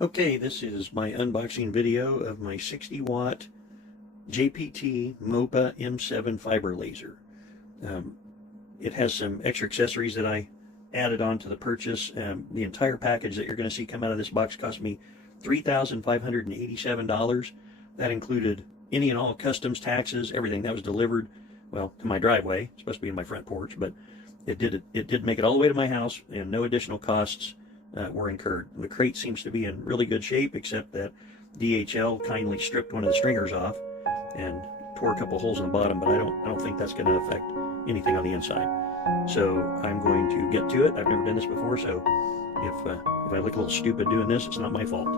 Okay, this is my unboxing video of my 60 watt JPT MOPA M7 fiber laser. It has some extra accessories that I added on to the purchase. The entire package that you're going to see come out of this box cost me $3,587. That included any and all customs taxes, everything that was delivered, well, to my driveway. It's supposed to be in my front porch, but it did make it all the way to my house, and no additional costs were incurred. The crate seems to be in really good shape, except that DHL kindly stripped one of the stringers off and tore a couple holes in the bottom, but I don't think that's going to affect anything on the inside. So I'm going to get to it. I've never done this before, so if I look a little stupid doing this, it's not my fault.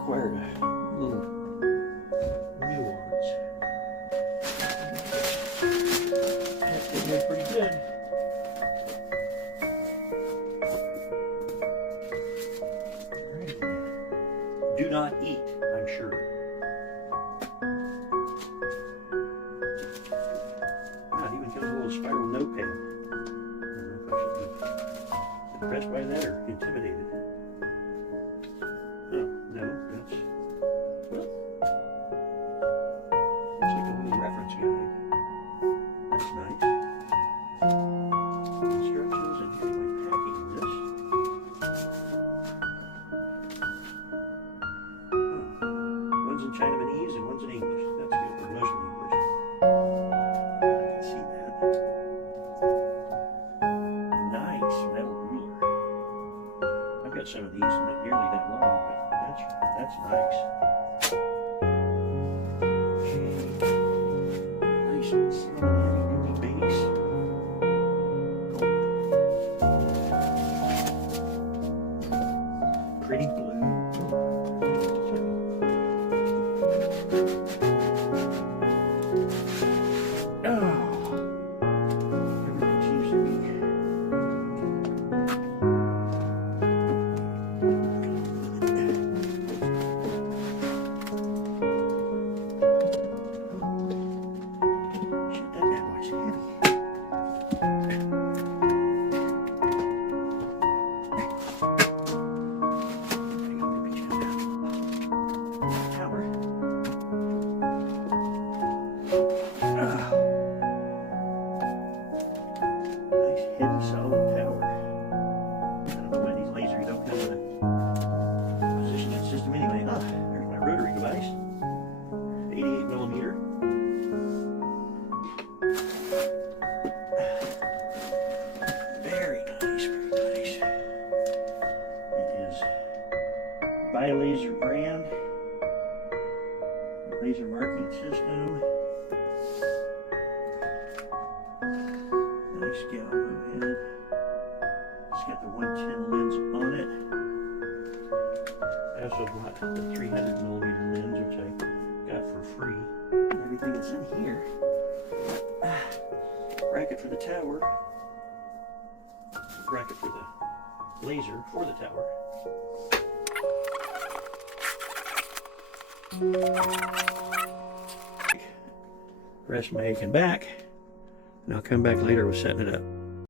Required a little nuance. That did me pretty good. Alright. Do not eat, I'm sure. It even comes with a little spiral notepad. I don't know if I should be impressed by that or intimidated. Oh, no, that's, well, it's like a little reference guide. That's nice. Instructions, and here's my packing list. One's in Chinamanese and one's in English. That's good, or mostly English. I can see that. Nice metal ruler. I've got some of these, not nearly that long, but that's nice. Nice, solid, heavy-duty base. Pretty blue. Oh, everything seems to be. Heavy solid tower. I don't know why these lasers don't come in a positioning system anyway. Oh, there's my rotary device. 88mm. Very nice, very nice. It is Bi-Laser brand. Laser marking system. Nice galvo head. It's got the 110 lens on it. I also bought the 300mm lens, which I got for free. And everything that's in here. Bracket for the tower. Bracket for the laser for the tower. Rest my aching back. And I'll come back later with setting it up.